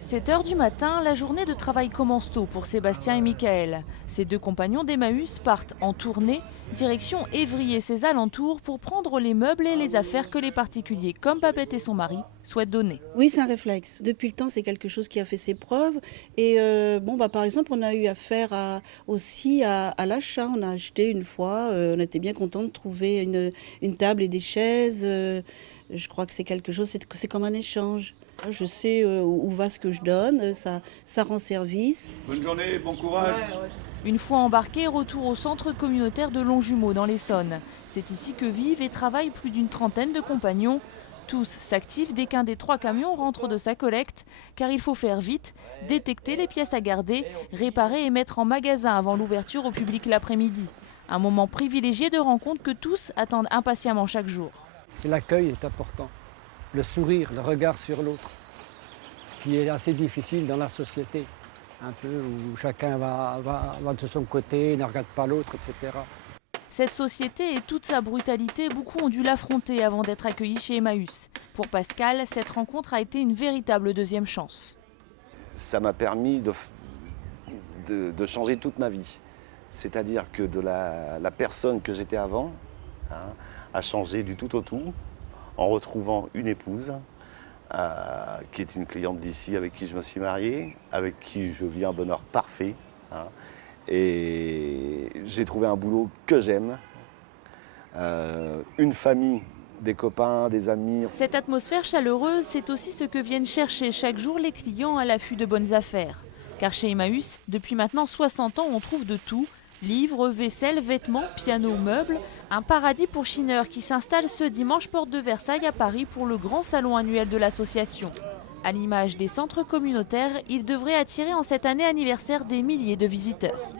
7 h du matin, la journée de travail commence tôt pour Sébastien et Michael. Ces deux compagnons d'Emmaüs partent en tournée, direction Évry et ses alentours pour prendre les meubles et les affaires que les particuliers, comme Papette et son mari, souhaitent donner. Oui, c'est un réflexe. Depuis le temps, c'est quelque chose qui a fait ses preuves. Et par exemple, on a eu affaire aussi à l'achat. On a acheté une fois, on était bien content de trouver une table et des chaises. Je crois que c'est quelque chose, c'est comme un échange. Je sais où va ce que je donne, ça rend service. Bonne journée, bon courage. Une fois embarqués, retour au centre communautaire de Longjumeau dans l'Essonne. C'est ici que vivent et travaillent plus d'une trentaine de compagnons. Tous s'activent dès qu'un des 3 camions rentre de sa collecte, car il faut faire vite, détecter les pièces à garder, réparer et mettre en magasin avant l'ouverture au public l'après-midi. Un moment privilégié de rencontre que tous attendent impatiemment chaque jour. C'est l'accueil est important, le sourire, le regard sur l'autre, ce qui est assez difficile dans la société, un peu où chacun va de son côté, ne regarde pas l'autre, etc. Cette société et toute sa brutalité, beaucoup ont dû l'affronter avant d'être accueillis chez Emmaüs. Pour Pascal, cette rencontre a été une véritable deuxième chance. Ça m'a permis de changer toute ma vie. C'est-à-dire que de la personne que j'étais avant a changé du tout au tout en retrouvant une épouse qui est une cliente d'ici avec qui je me suis marié, avec qui je vis un bonheur parfait. Et j'ai trouvé un boulot que j'aime, une famille, des copains, des amis. Cette atmosphère chaleureuse, c'est aussi ce que viennent chercher chaque jour les clients à l'affût de bonnes affaires. Car chez Emmaüs, depuis maintenant 60 ans, on trouve de tout. Livres, vaisselle, vêtements, pianos, meubles. Un paradis pour chineurs qui s'installe ce dimanche porte de Versailles à Paris pour le grand salon annuel de l'association. À l'image des centres communautaires, il devrait attirer en cette année anniversaire des milliers de visiteurs.